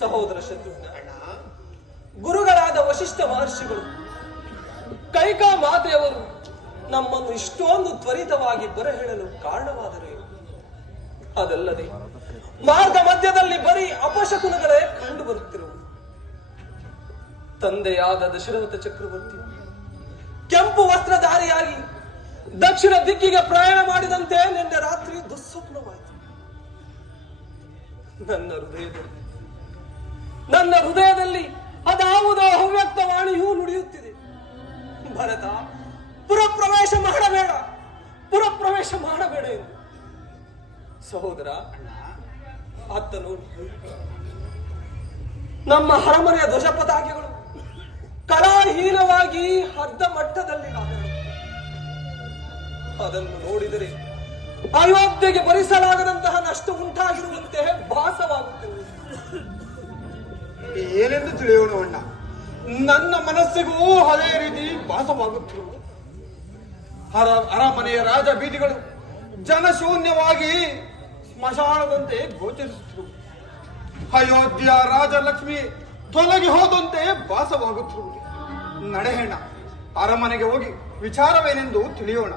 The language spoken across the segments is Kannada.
ಸಹೋದರ ಶತ್ರುಘ್ನ, ಗುರುಗಳಾದ ವಶಿಷ್ಠ ಮಹರ್ಷಿಗಳು ಕೈಕಾ ಮಾತೆಯವರು ನಮ್ಮನ್ನು ಇಷ್ಟೊಂದು ತ್ವರಿತವಾಗಿ ಬರಹೇಳಲು ಕಾರಣವಾದರೆ, ಅದಲ್ಲದೆ ಮಾರ್ಗ ಮಧ್ಯದಲ್ಲಿ ಬರೀ ಅಪಶಕುನಗಳೇ ಕಂಡು ಬರುತ್ತಿರುವುದು. ತಂದೆಯಾದ ದಶರಥ ಚಕ್ರವರ್ತಿ ಕೆಂಪು ವಸ್ತ್ರಧಾರಿಯಾಗಿ ದಕ್ಷಿಣ ದಿಕ್ಕಿಗೆ ಪ್ರಯಾಣ ಮಾಡಿದಂತೆ ನಿನ್ನೆ ರಾತ್ರಿ ದುಸ್ವಪ್ನವಾಯಿತು. ನನ್ನ ಹೃದಯದಲ್ಲಿ ಅದಾವುದೋ ಅವ್ಯಕ್ತ ವಾಣಿಯೂ ನುಡಿಯುತ್ತಿದೆ. ಭರತ, ಪುರಪ್ರವೇಶ ಮಾಡಬೇಡ ಎಂದು. ಸಹೋದರ, ಅತ್ತ ನೋಡಿ, ನಮ್ಮ ಅರಮನೆಯ ಧ್ವಜ ಪತಾಕೆಗಳು ಕಲಾಹೀನವಾಗಿ ಅರ್ಧ ಮಟ್ಟದಲ್ಲಿ ಅದನ್ನು ನೋಡಿದರೆ ಅಯೋಧ್ಯೆಗೆ ಭರಿಸಲಾಗದಂತಹ ನಷ್ಟ ಉಂಟಾಗಿರುವಂತೆ ಭಾಸವಾಗುತ್ತಿದೆ. ಏನೆಂದು ತಿಳಿಯೋಣ ಅಣ್ಣ? ನನ್ನ ಮನಸ್ಸಿಗೂ ಅದೇ ರೀತಿ ಭಾಸವಾಗುತ್ತಿರುವುದು. ಅರಮನೆಯ ರಾಜ ಬೀದಿಗಳು ಜನಶೂನ್ಯವಾಗಿ ಸ್ಮಶಾನದಂತೆ ಗೋಚರಿಸುತ್ತಿರುವುದು. ಅಯೋಧ್ಯ ರಾಜಲಕ್ಷ್ಮಿ ತೊಲಗಿ ಹೋದಂತೆ ಭಾಸವಾಗುತ್ತಿರುವುದು. ನಡೆಹೆಣ್ಣ, ಅರಮನೆಗೆ ಹೋಗಿ ವಿಚಾರವೇನೆಂದು ತಿಳಿಯೋಣ.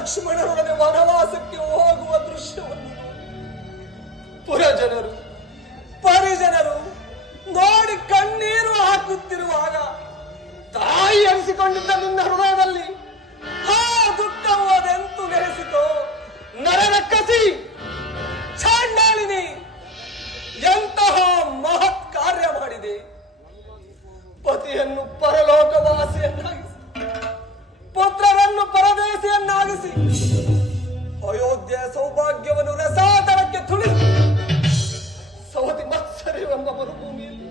ಲಕ್ಷ್ಮಣರೊಡನೆ ವನವಾಸಕ್ಕೆ ಹೋಗುವ ದೃಶ್ಯವನ್ನು ಪುರಜನರು ಪರಿಜನರು ನೋಡಿ ಕಣ್ಣೀರು ಹಾಕುತ್ತಿರುವಾಗ ತಾಯಿ ಅನಿಸಿಕೊಂಡಿದ್ದ ನಿನ್ನ ಹೃದಯದಲ್ಲಿ ಆ ದುಃಖವು ಅದೆಂತು ನೆಲೆಸಿತೋ ನರರಕ್ಕಸಿ ಚಾಂಡಾಳಿನಿ ಎಂತಹ ಮಹತ್ ಕಾರ್ಯ ಮಾಡಿದೆ. ಪತಿಯನ್ನು ಪರಲೋಕವಾಸಿಯನ್ನಾಗಿಸಿ ಪುತ್ರರನ್ನು ಪರದೇಶಿಯನ್ನಾಗಿಸಿ ಅಯೋಧ್ಯೆಯ ಸೌಭಾಗ್ಯವನ್ನು ರಸಾತರಕ್ಕೆ ತುಳಿಸಿ ಸವತಿ ಮತ್ಸರವೆಂಬ ಮರುಭೂಮಿಯಲ್ಲಿ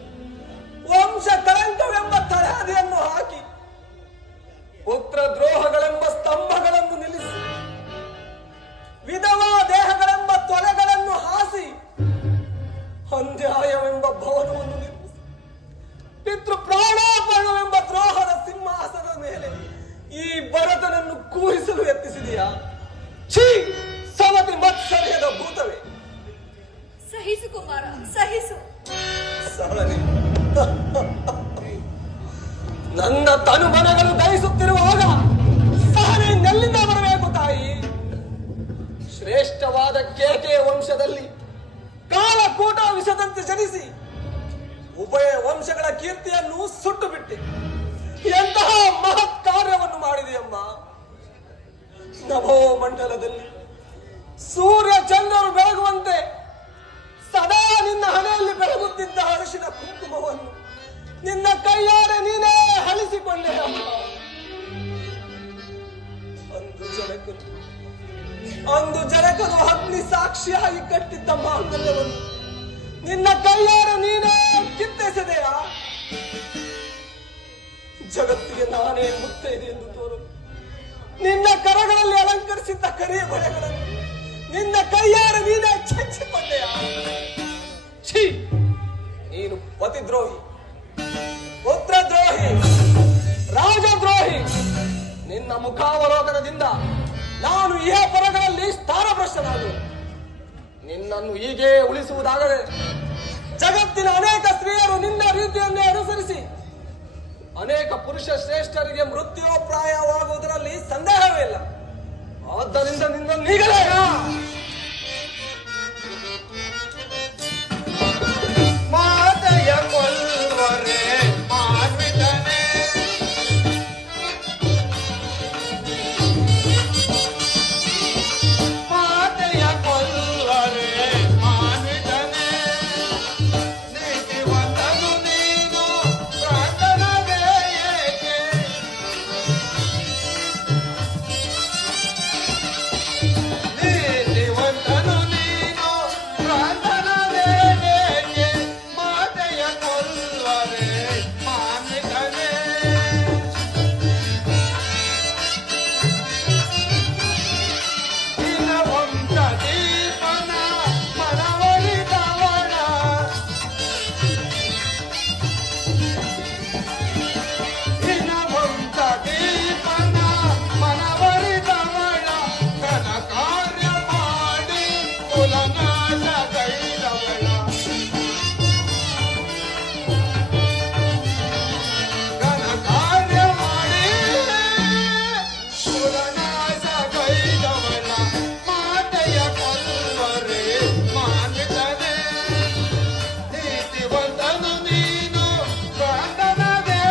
ವಂಶ ಕಳಂಕವೆಂಬ ತಳಹದಿಯನ್ನು ಹಾಕಿ ಪುತ್ರ ದ್ರೋಹಗಳೆಂಬ ಸ್ತಂಭಗಳನ್ನು ನಿಲ್ಲಿಸಿ ವಿಧವಾ ದೇಹಗಳೆಂಬ ತೊಲೆಗಳನ್ನು ಹಾಸಿ ಅನ್ಯಾಯವೆಂಬ ಭವನವನ್ನು ನಿರ್ಮಿಸಿ ಪಿತೃ ಪ್ರಾಣಾಪರಣವೆಂಬ ದ್ರೋಹದ ಸಿಂಹಾಸನದ ಮೇಲೆ ಈ ಭರತನನ್ನು ಕೂರಿಸಲು ಯತ್ನಿಸಿದೆಯಾ? ಛೀ, ಸವತಿ ಮತ್ಸರ್ಯದ ಭೂತವೇ! ಸಹಿಸು ಕುಮಾರ, ಸಹಿಸು. ಸಹನೆ ನನ್ನ ತನುಮನಗಳು ದಹಿಸುತ್ತಿರುವಾಗ ಸಹನೆ ನೆಲ್ಲಿಂದ ಬರಬೇಕು ತಾಯಿ? ಶ್ರೇಷ್ಠವಾದ ಕೇಕೆ ವಂಶದಲ್ಲಿ ಕಾಲಕೂಟ ವಿಷದಂತೆ ಜನಿಸಿ ಉಭಯ ವಂಶಗಳ ಕೀರ್ತಿಯನ್ನು ಸುಟ್ಟು ಬಿಟ್ಟೆ. ಎಂತಹ ಮಹತ್ ಕಾರ್ಯವನ್ನು ಮಾಡಿದೆಯಮ್ಮ. ನಭೋ ಮಂಡಲದಲ್ಲಿ ಸೂರ್ಯ ಚಂದ್ರರು ಬೆಳಗುವಂತೆ ಸದಾ ನಿನ್ನ ಹಣೆಯಲ್ಲಿ ಬೆಳಗುತ್ತಿದ್ದ ಅರಿಶಿನ ಕುಂಕುಮವನ್ನು ನಿನ್ನ ಕೈಯಾರೆ ನೀನೇ ಹಳಿಸಿಕೊಂಡೆ ಅಮ್ಮ. ಅಂದು ಜನಕನು ಅಗ್ನಿ ಸಾಕ್ಷಿಯಾಗಿ ಕಟ್ಟಿದ್ದ ಮಾಂಗಲ್ಯವನ್ನು ನಿನ್ನ ಕೈಯಾರೆ ನೀನೇ ಕಿತ್ತೆಸೆದೆಯಾ? ಜಗತ್ತಿಗೆ ನಾನೇ ಮುತ್ತೈದೆ ಎಂದು ತೋರು ನಿನ್ನ ಕರಗಳಲ್ಲಿ ಅಲಂಕರಿಸಿದ್ದ ಕರಿಯ ಬಳೆಗಳನ್ನು ನಿನ್ನ ಕೈಯಾರೆ ನೀನೇ ಚೆಚ್ಚಿಕೊಂಡೆಯಾ? ಛೀ, ನೀನು ಪತಿದ್ರೋಹಿ, ಪುತ್ರದ್ರೋಹಿ, ರಾಜದ್ರೋಹಿ. ನಿನ್ನ ಮುಖಾವಲೋಕನದಿಂದ ನಾನು ಈ ಪರಗಳಲ್ಲಿ ಸ್ಥಾನಭ್ರಷ್ಟನಾಗುವೆ. ನಿನ್ನನ್ನು ಹೀಗೆ ಉಳಿಸುವುದಾಗದೆ ಜಗತ್ತಿನ ಅನೇಕ ಸ್ತ್ರೀಯರು ನಿನ್ನ ರೀತಿಯನ್ನೇ ಅನುಸರಿಸಿ ಅನೇಕ ಪುರುಷ ಶ್ರೇಷ್ಠರಿಗೆ ಮೃತ್ಯೋಪ್ರಾಯವಾಗುವುದರಲ್ಲಿ ಸಂದೇಹವೇ ಇಲ್ಲ. ಆದ್ದರಿಂದ ನಿನ್ನನ್ನು ಈಗಲೇ ಮಾತೆಯ ಕೊಲ್ವರೆ ಮಾನ್ವಿತನೆ ಮಾತೆಯ ಕೊಲ್ವರೆ ಮಾನ್ವಿತನೆ ನೀತಿವಂತನು ನೀನು ಪ್ರಾರ್ಥನವೇ ಏಕೆ ನೀತಿವಂತನು ನೀನು ಪ್ರಾರ್ಥನವೇ ಏಕೆ ಮಾತೆಯ ಕೊಲ್ವರೆ ಮಾನ್ವಿತನೆ ನಿನ್ನ ವಂಶ ದೀಪನ ಮನವರಿದವಳ ನಿನ್ನ ವಂಶ ದೀಪನ ಮನವರಿದವಳ ಘನ ಕಾರ್ಯ ಮಾಡಿ ಕುಲನಾಶ ಕೈದವಳ ಘನ ಕಾರ್ಯ ಮಾಡಿ ಕುಲನಾಶ ಕೈದವಳ ಮಾತೆಯ ಕೊಲ್ವರೆ ಮಾನ್ವಿತನೆ ನೀತಿವಂತನು ನೀನು ಪ್ರಾರ್ಥನವೇ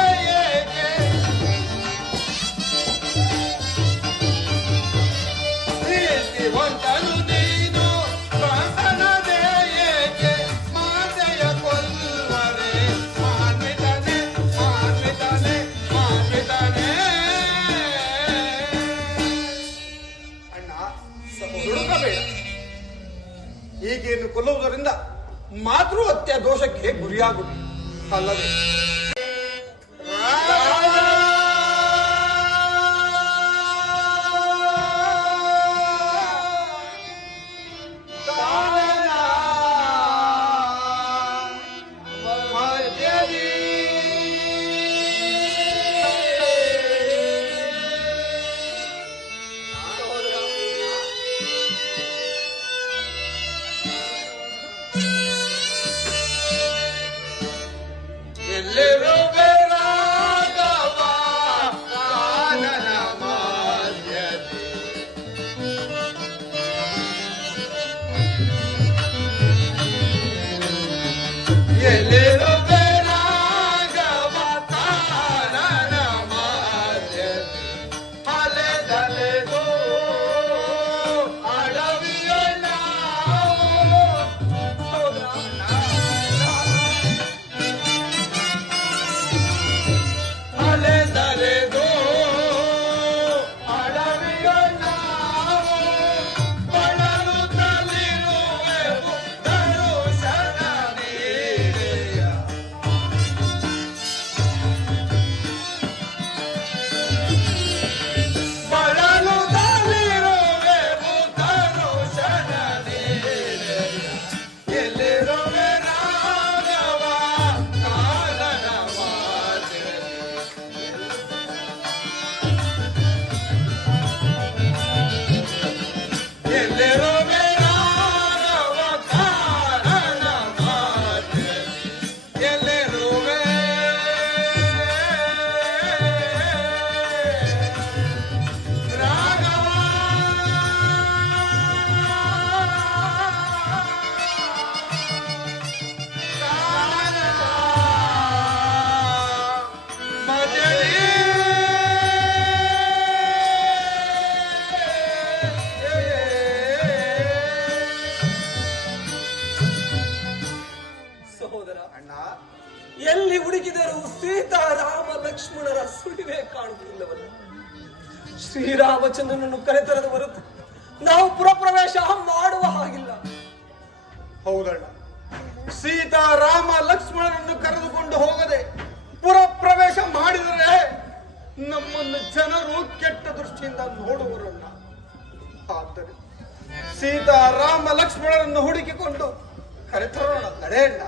ಏಕೆ ನೀತಿವಂತನು ನೀನು ಪ್ರಾರ್ಥನವೇ ಏಕೆ ಮಾತೆಯ ಕೊಲ್ವರೆ ಮಾನ್ವಿತನೆ ಮಾನ್ವಿತನೆ ಮಾನ್ವಿತನೆ. ಅಣ್ಣ, ಹುಡುಕಬೇಡ. ಹೀಗೇನು ಕೊಲ್ಲುವುದರಿಂದ ಮಾತೃ ಹತ್ಯೆ ದೋಷಕ್ಕೆ ಗುರಿಯಾಗುವುದು ಅಲ್ಲದೆ ಎಲ್ಲೇ ಶ್ರೀರಾಮಚಂದ್ರನನ್ನು ಕರೆತರದು ಬರುತ್ತೆ ನಾವು ಪುರಪ್ರವೇಶ ಮಾಡುವ ಹಾಗಿಲ್ಲ. ಹೌದಣ್ಣ, ಸೀತಾರಾಮ ಲಕ್ಷ್ಮಣನನ್ನು ಕರೆದುಕೊಂಡು ಹೋಗದೆ ಪುರಪ್ರವೇಶ ಮಾಡಿದರೆ ನಮ್ಮನ್ನು ಜನರು ಕೆಟ್ಟ ದೃಷ್ಟಿಯಿಂದ ನೋಡುವರಣ್ಣ. ಆದರೆ ಸೀತಾರಾಮ ಲಕ್ಷ್ಮಣನನ್ನು ಹುಡುಕಿಕೊಂಡು ಕರೆತರೋಣ, ನಡೆಯಣ್ಣ.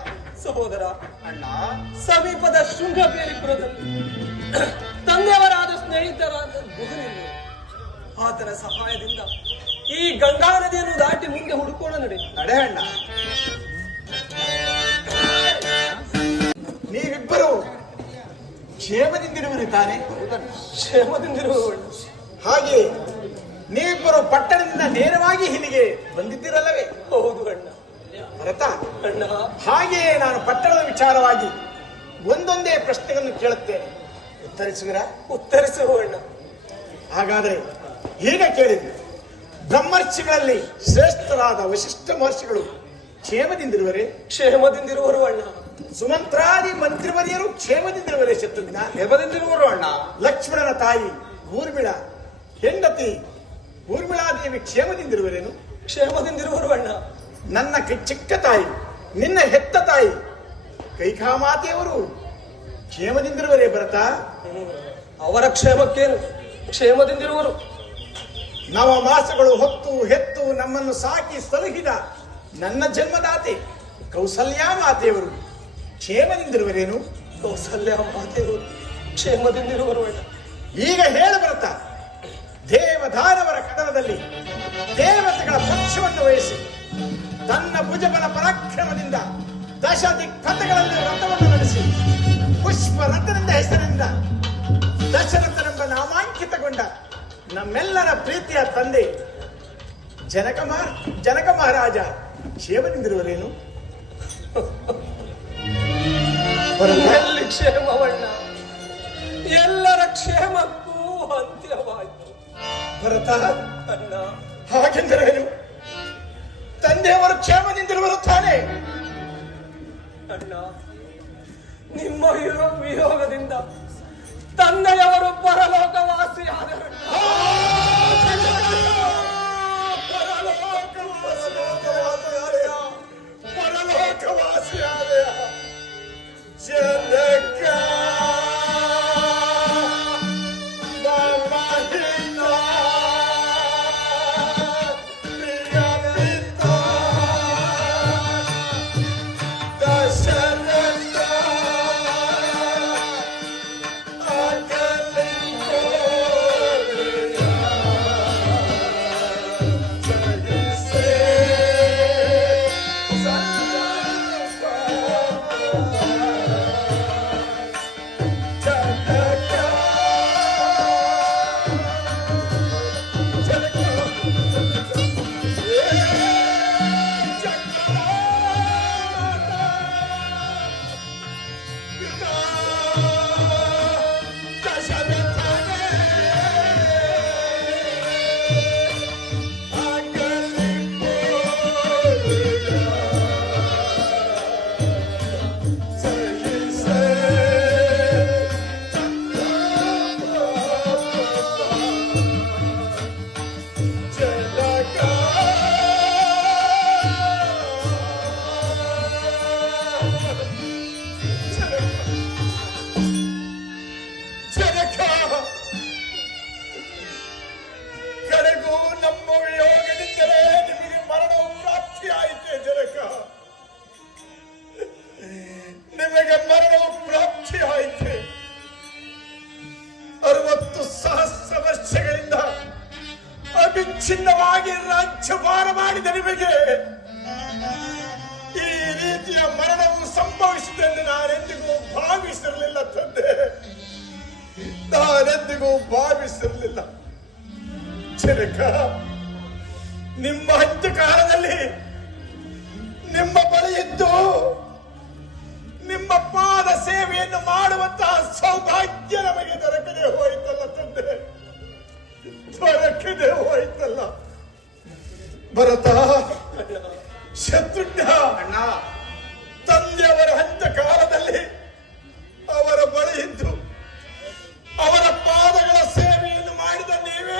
ಸಹೋದರ, ಅಣ್ಣ, ಸಮೀಪದ ಶೃಂಗಬೇರಿಪುರದಲ್ಲಿ ತಂದೆಯವರಾದ ಸ್ನೇಹಿತರಾದ ಗುಹನಿಲ್ಲ. ಆತನ ಸಹಾಯದಿಂದ ಈ ಗಂಗಾ ನದಿಯನ್ನು ದಾಟಿ ಮುಂದೆ ಹುಡುಕೋಣ, ನಡೆಯಣ್ಣ. ನೀವಿಬ್ಬರು ಕ್ಷೇಮದಿಂದಿರುವಿರಿ ತಾನೆ? ಕ್ಷೇಮದಿಂದಿರುವವಳು. ಹಾಗೆ ನೀವಿಬ್ಬರು ಪಟ್ಟಣದಿಂದ ನೇರವಾಗಿ ಇಲ್ಲಿಗೆ ಬಂದಿದ್ದಿರಲ್ಲವೇ? ಹೌದು ಅಣ್ಣ. ಭರತ, ಅಣ್ಣ, ಹಾಗೆಯೇ ನಾನು ಪಟ್ಟಣದ ವಿಚಾರವಾಗಿ ಒಂದೊಂದೇ ಪ್ರಶ್ನೆಗಳನ್ನು ಕೇಳುತ್ತೇನೆ, ಉತ್ತರಿಸುವಿರಾ? ಉತ್ತರಿಸುವಣ್ಣ. ಹಾಗಾದರೆ ಈಗ ಕೇಳಿದ್ವಿ, ಬ್ರಹ್ಮರ್ಷಿಗಳಲ್ಲಿ ಶ್ರೇಷ್ಠರಾದ ವಶಿಷ್ಠ ಮಹರ್ಷಿಗಳು ಕ್ಷೇಮದಿಂದಿರುವರೆ? ಕ್ಷೇಮದಿಂದಿರುವರು ಅಣ್ಣ. ಸುಮಂತ್ರಾದಿ ಮಂತ್ರಿವರಿಯರು ಕ್ಷೇಮದಿಂದಿರುವರೆ? ಶತ್ರುಘ್ನ ಕ್ಷೇಮದಿಂದಿರುವರು ಅಣ್ಣ. ಲಕ್ಷ್ಮಣನ ತಾಯಿ ಊರ್ಮಿಳ ಹೆಂಡತಿ ಊರ್ಮಿಳಾದೇವಿ ಕ್ಷೇಮದಿಂದಿರುವರೇನು? ಕ್ಷೇಮದಿಂದಿರುವರು ಅಣ್ಣ. ನನ್ನ ಚಿಕ್ಕ ತಾಯಿ, ನಿನ್ನ ಹೆತ್ತ ತಾಯಿ ಕೈಕಾಮಾತೆಯವರು ಕ್ಷೇಮದಿಂದಿರುವರೇ ಭರತ? ಅವರ ಕ್ಷೇಮಕ್ಕೇನು, ಕ್ಷೇಮದಿಂದಿರುವರು. ನವ ಮಾಸಗಳು ಹೊತ್ತು ಹೆತ್ತು ನಮ್ಮನ್ನು ಸಾಕಿ ಸಲಹಿದ ನನ್ನ ಜನ್ಮದಾತೆ ಕೌಸಲ್ಯ ಮಾತೆಯವರು ಕ್ಷೇಮದಿಂದಿರುವರೇನು? ಕೌಸಲ್ಯ ಮಾತೆಯವರು ಕ್ಷೇಮದಿಂದಿರುವರು ಅಣ್ಣ. ಈಗ ಹೇಳ ಭರತ, ದೇವದಾನವರ ಕದನದಲ್ಲಿ ದೇವತೆಗಳ ಪಕ್ಷವನ್ನು ವಹಿಸಿ ತನ್ನ ಭುಜಬಲ ಪರಾಕ್ರಮದಿಂದ ದಶ ದಿಕ್ಪಥಗಳಲ್ಲಿ ರಥವನ್ನು ನಡೆಸಿ ಪುಷ್ಪರಥನೆಂದ ಹೆಸರಿನಿಂದ ದಶರಥನೆಂಬ ನಾಮಾಂಕಿತಗೊಂಡ ನಮ್ಮೆಲ್ಲರ ಪ್ರೀತಿಯ ತಂದೆ ಜನಕ ಮಹಾರಾಜ ಕ್ಷೇಮದಿಂದಿರುವರೇನು? ಎಲ್ಲಿ ಕ್ಷೇಮವಣ್ಣ? ಎಲ್ಲರ ಕ್ಷೇಮಕ್ಕೂ ಅಂತ್ಯವಾಯಿತು ಭರತ. ಅಣ್ಣ. ಹಾಗೆಂದರೇನು? ತಂದೆಯವರು ಕ್ಷೇಮದಿಂದಿರುವರು ತಾನೆ? ಅಣ್ಣ, ನಿಮ್ಮ ವಿಯೋಗದಿಂದ ತಂದೆಯವರು ಪರಲೋಕವಾಸಿಯಾದರು. ಪರಲೋಕವಾಸಿಯಾದೆಯ ಜನಕ ಅವಿಚ್ಛಿನ್ನವಾಗಿ ರಾಜ್ಯಭಾರ ಮಾಡಿದ ನಿಮಗೆ ಈ ರೀತಿಯ ಮರಣವು ಸಂಭವಿಸಿದೆಂದು ನಾನೆಂದಿಗೂ ಭಾವಿಸಿರಲಿಲ್ಲ ತಂದೆ, ನಾನೆಂದಿಗೂ ಭಾವಿಸಿರಲಿಲ್ಲ. ಜನಕ, ನಿಮ್ಮ ಅಂತ್ಯಕಾಲದಲ್ಲಿ ನಿಮ್ಮ ಬಳಿ ಇದ್ದು ನಿಮ್ಮ ಪಾದ ಸೇವೆಯನ್ನು ಮಾಡುವಂತಹ ಸೌಭಾಗ್ಯ ನಮಗೆ ದೊರಕದೆ ಹೋಯಿತಲ್ಲ ತಂದೆ, ದೊರಕದೆ ಹೋಯಿತಲ್ಲ. ಭರತ, ಶತ್ರುಘ್ನ, ಅಣ್ಣ, ತಂದೆಯವರ ಅಂತ್ಯಕಾಲದಲ್ಲಿ ಅವರ ಬಳಿ ಇದ್ದು ಅವರ ಪಾದಗಳ ಸೇವೆಯನ್ನು ಮಾಡಿದ ನೀವೇ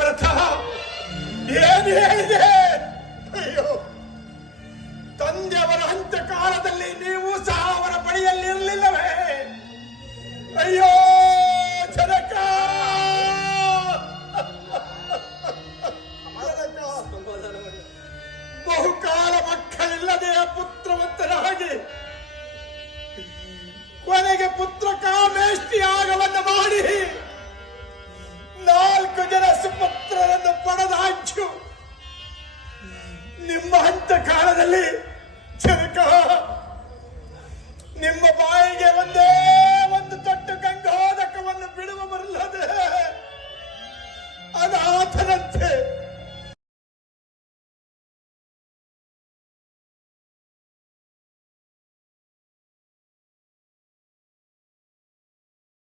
ಸತ್ಯವ್ರತ ಏನು ಹೇಳಿದೆ? ಅಯ್ಯೋ, ತಂದೆಯವರ ಅಂತ್ಯಕಾಲದಲ್ಲಿ ನೀವು ಸಹ ಅವರ ಬಳಿಯಲ್ಲಿ ಇರಲಿಲ್ಲವೇ? ಅಯ್ಯೋ ಜನಕ, ಬಹುಕಾಲ ಮಕ್ಕಳಿಲ್ಲದೆ ಪುತ್ರವಂತರಾಗಿ ಕೊನೆಗೆ ಪುತ್ರ ಕಾಮೇಷ್ಟಿಯಾಗವನ್ನು ಮಾಡಿ 4 ಜನ ಸುಪುತ್ರರನ್ನು ಪಡೆದಾಜ್ಯು ನಿಮ್ಮ ಹಂತ ಕಾಲದಲ್ಲಿ ಜನಕ ನಿಮ್ಮ ಬಾಯಿಗೆ ಒಂದೇ ಒಂದು ತೊಟ್ಟು ಗಂಗೋದಕವನ್ನು ಬಿಡುವ ಬರಲದೆ ಅದಾತನಂತೆ